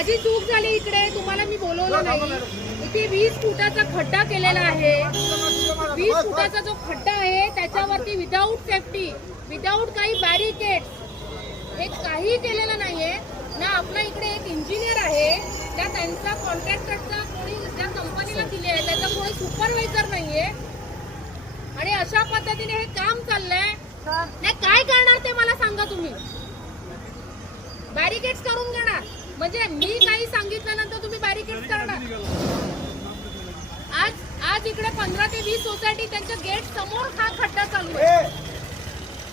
माझी चूक झाली इकडे, तुम्हाला मी बोलवलं नाही. इथे 20 फुटाचा खड्डा केलेला आहे. 20 फुटाचा जो खड्डा आहे त्याच्यावरती विदाऊट सेफ्टी, विदाऊट काही बॅरिकेड हे काही केलेलं नाहीये ना. आपला इकडे एक इंजिनियर आहे, त्या त्यांचा कॉन्ट्रॅक्टरचा कोणी त्या कंपनीला दिले आहे, त्याचा कोणी सुपरवायझर नाहीये आणि अशा पद्धतीने हे काम चाललंय. नाही काय करणार ते मला सांगा तुम्ही. बॅरिकेड्स करून घेणार म्हणजे मी काही सांगितल्यानंतर तुम्ही बॅरिकेड्स करणार. आज इकडे 15 ते 20 सोसायटी त्यांच्या गेट समोर हा खड्डा चालू आहे.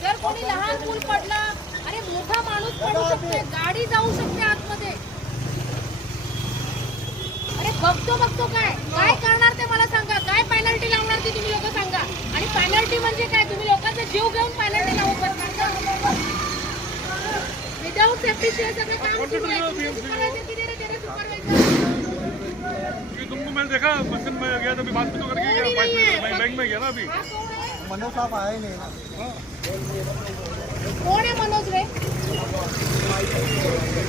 जर कोणी लहान मूल पडलं, अरे मोठा माणूस पडू शकते, गाडी जाऊ शकते आतमध्ये. अरे बघतो काय काय करणार ते मला सांगा. काय पेनल्टी लावणार ती तुम्ही लोक सांगा. आणि पेनल्टी म्हणजे काय, तुम्ही लोकांचा जीव घेऊन पेनल्टी लावू करणार. विदाउट सेफ्टी शिवाय सगळं काम सुरू आहे. सुपरवायझर किती रे तेरे सुपरवायझर. तुमको मैंने देखा बसन में गया तो अभी बात तो करके बैंक में गया ना अभी. मनोज साहब आए नहीं ना. कोण आहे मनोज रे.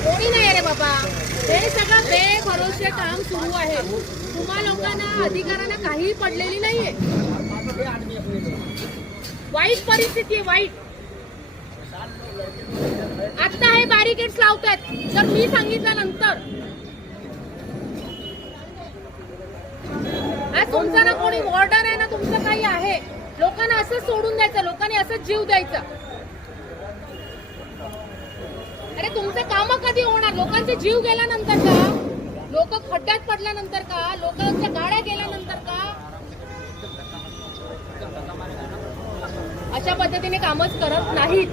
कोणी नाही रे बाबा. हे सगळं बेभरोसे काम सुरू आहे. तुम्हा लोकांना अधिकाऱ्यांना काही पडलेली नाहीये. वाईट परिस्थिती आहे, वाईट. आता हे बॅरिकेड्स लावतात तर मी सांगितल्यानंतर तुमचा ना कोणी वॉर्डर आहे ना तुमचं काही आहे. लोकांना असंच सोडून द्यायचं, लोकांनी असंच जीव द्यायचा. अरे तुमचे काम कधी होणार. लोकांचे जीव गेल्यानंतर का, लोक खड्ड्यात पडल्यानंतर का, लोकांच्या गाड्या गेल्यानंतर का. अशा पद्धतीने कामच करत नाहीत.